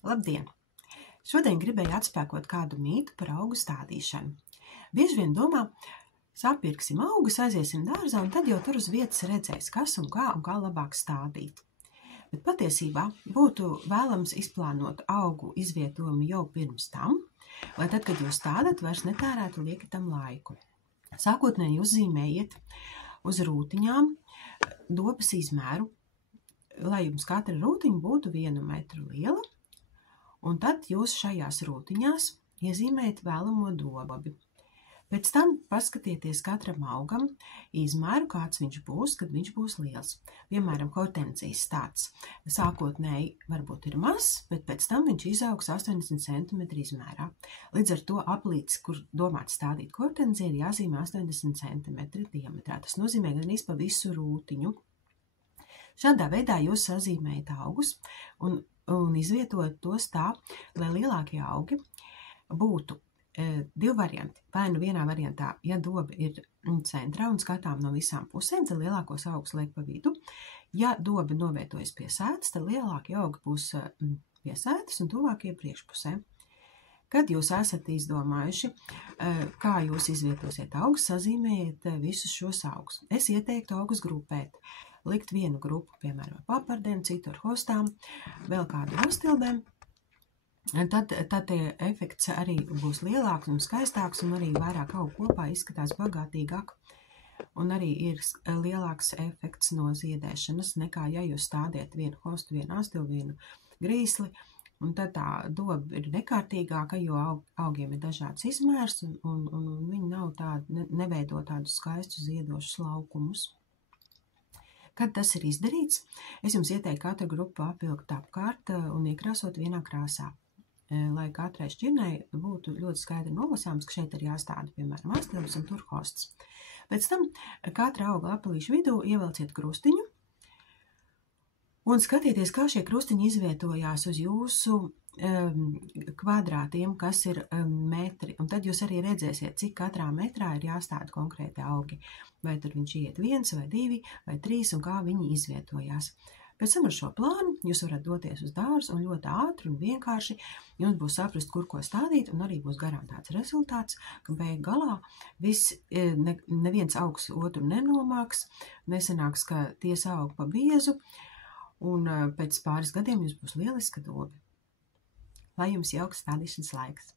Labdien! Šodien gribēju atspēkot kādu mītu par augu stādīšanu. Bieži vien domā, sapirksim augus, aiziesim dārzā un tad jau tur uz vietas redzēs, kas un kā labāk stādīt. Bet patiesībā būtu vēlams izplānot augu izvietojumu jau pirms tam, lai tad, kad jūs stādat, vairs netērētu lieki tam laiku. Sākotnēji uzzīmējiet uz rūtiņām dobas izmēru, lai jums katra rūtiņa būtu 1 metru liela, un tad jūs šajās rūtiņās iezīmējat vēlamo dobi. Pēc tam paskatieties katram augam izmēru, kāds viņš būs, kad viņš būs liels. Piemēram, hortenzijas stāds sākotnēji varbūt ir mazs, bet pēc tam viņš izaugs 80 cm izmērā. Līdz ar to aplītis, kur domāts stādīt hortenziju, ir jāzīmē 80 cm diametrā. Tas nozīmē gan pa visu rūtiņu. Šādā veidā jūs sazīmējat augus un izvietojat tos tā, lai lielākie augi būtu 2 varianti. Vai nu vienā variantā, ja doba ir centrā un skatām no visām pusēm, tad lielākos augus liek pa vidu. Ja doba novietojas pie sētas, tad lielākie augi būs pie sētas un tuvākie priekšpusē. Kad jūs esat izdomājuši, kā jūs izvietosiet augus, sazīmējiet visus šos augus. Es ieteiktu augus grupēt. Likt vienu grupu, piemēram, ar papardēm, citu ar hostām, vēl kādu hostilbēm. Tad efekts arī būs lielāks un skaistāks, un arī vairāk augu kopā izskatās bagātīgāk. Un arī ir lielāks efekts no ziedēšanas, nekā ja jūs stādiet vienu hostu, vienu astilu, vienu grīsli, un tad tā doba ir nekārtīgāka, jo augiem ir dažāds izmērs, un viņi nav neveido tādus skaistus ziedošus laukumus. Kad tas ir izdarīts, es jums ieteiktu katru grupu apvilkt apkārt un iekrāsot vienā krāsā, lai katrai šķirnei būtu ļoti skaidri nolasāms, ka šeit ir jāstāda, piemēram, astilbes un tur hosts. Pēc tam katra auga lapelīšu vidū ievelciet krustiņu un skatieties, kā šie krustiņi izvietojās uz jūsu kvadrātiem, kas ir metri, un tad jūs arī redzēsiet, cik katrā metrā ir jāstāda konkrēti augi. Vai tur viņš iet 1 vai 2 vai 3 un kā viņi izvietojās. Pēc tam ar šo plānu jūs varat doties uz dārzu un ļoti ātri un vienkārši jums būs saprast, kur ko stādīt, un arī būs garām tāds rezultāts, ka beig galā neviens augs otru nenomāks, nesanāks, ka tie aug pa biezu, un pēc pāris gadiem jums būs lieliska doba. Lai jums jauks stādīšanas laiks!